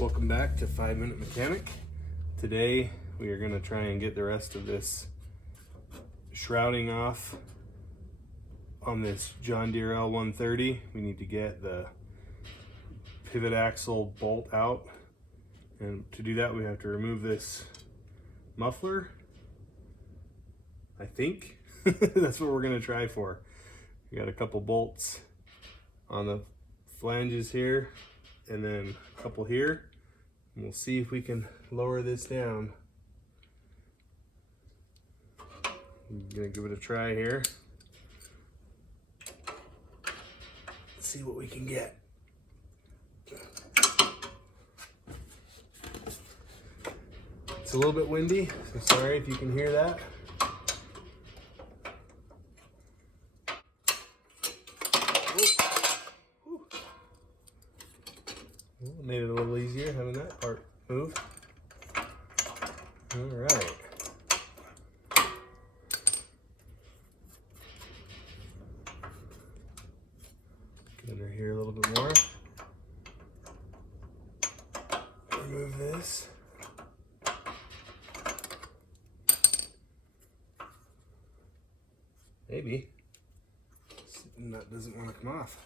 Welcome back to 5 Minute Mechanic. Today we are going to try and get the rest of this shrouding off on this John Deere L130. We need to get the pivot axle bolt out, and to do that we have to remove this muffler. I think that's what we're going to try for. We got a couple bolts on the flanges here and then a couple here. And we'll see if we can lower this down. I'm gonna give it a try here. Let's see what we can get. It's a little bit windy, so sorry if you can hear that. Well, it made it a little easier having that part move. All right. Get under here a little bit more. Remove this. Maybe. That doesn't want to come off.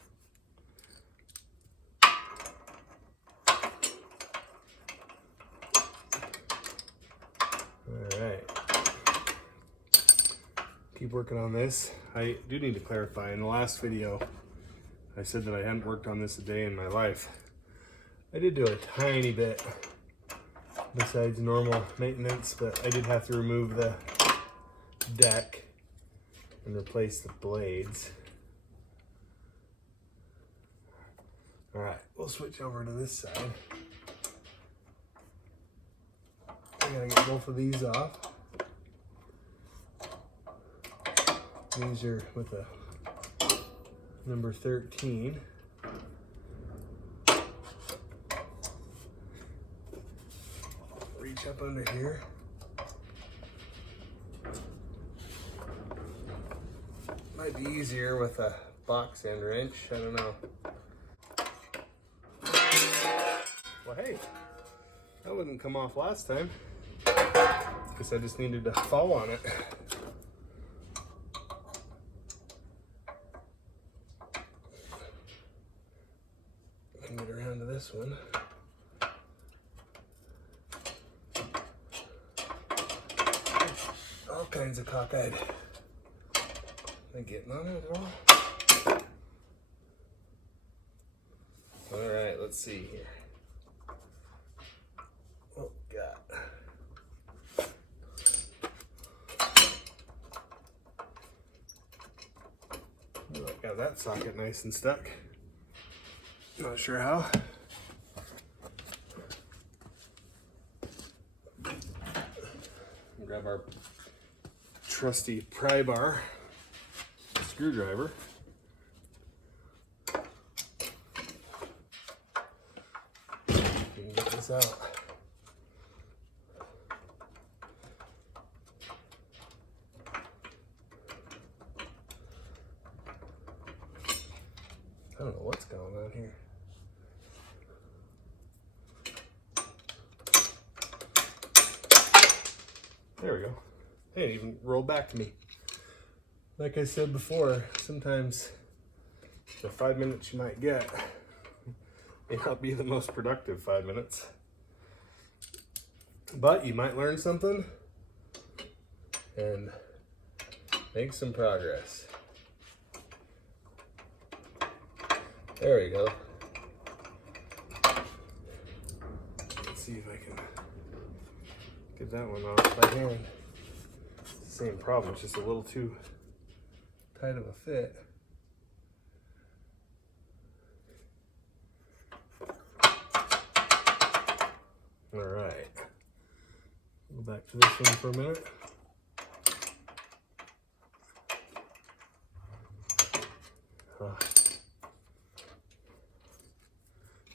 Alright, keep working on this. I do need to clarify, in the last video I said that I hadn't worked on this a day in my life. I did do a tiny bit besides normal maintenance, but I did have to remove the deck and replace the blades. Alright, we'll switch over to this side. I gotta get both of these off. These are with a number 13. Reach up under here. Might be easier with a box end wrench, I don't know. Well, hey, that wouldn't come off last time. Guess I just needed to fall on it. I can get around to this one. All kinds of cockeyed. Am I getting on it at all? All right, let's see here. Oh, God. Got that socket nice and stuck. Not sure how. Grab our trusty pry bar screwdriver. We can get this out. I don't know what's going on here. There we go. Hey, it even rolled back to me. Like I said before, sometimes the 5 minutes you might get may not be the most productive 5 minutes. But you might learn something and make some progress. There we go. Let's see if I can get that one off by hand. It's the same problem, it's just a little too tight of a fit. All right. Go back to this one for a minute.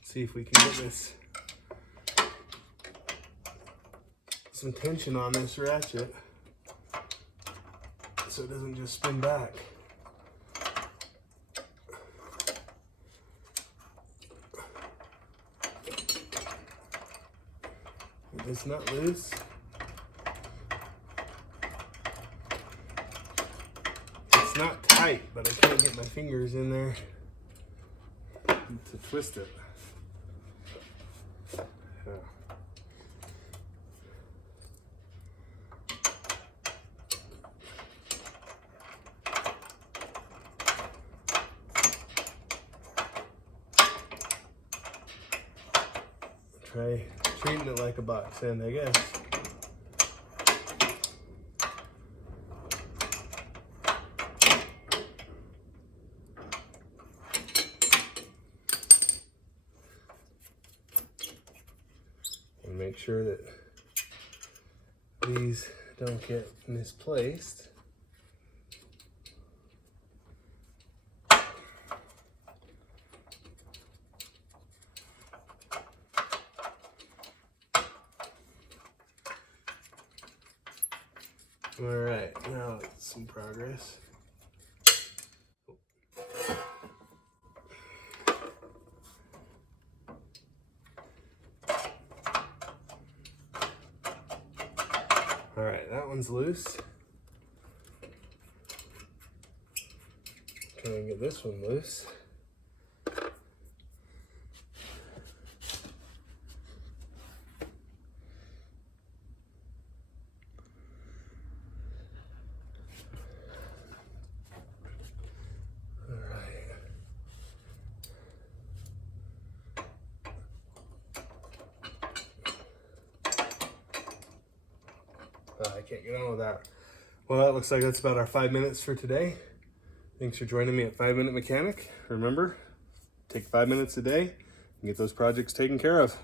See if we can get this, some tension on this ratchet so it doesn't just spin back. this nut loose. It's not tight, but I can't get my fingers in there to twist it. Yeah. Try treating it like a box end, I guess. And make sure that these don't get misplaced. All right, now some progress. All right, that one's loose. Can I get this one loose? I can't get on with that. Well, that looks like that's about our 5 minutes for today. Thanks for joining me at 5 Minute Mechanic. Remember, take 5 minutes a day and get those projects taken care of.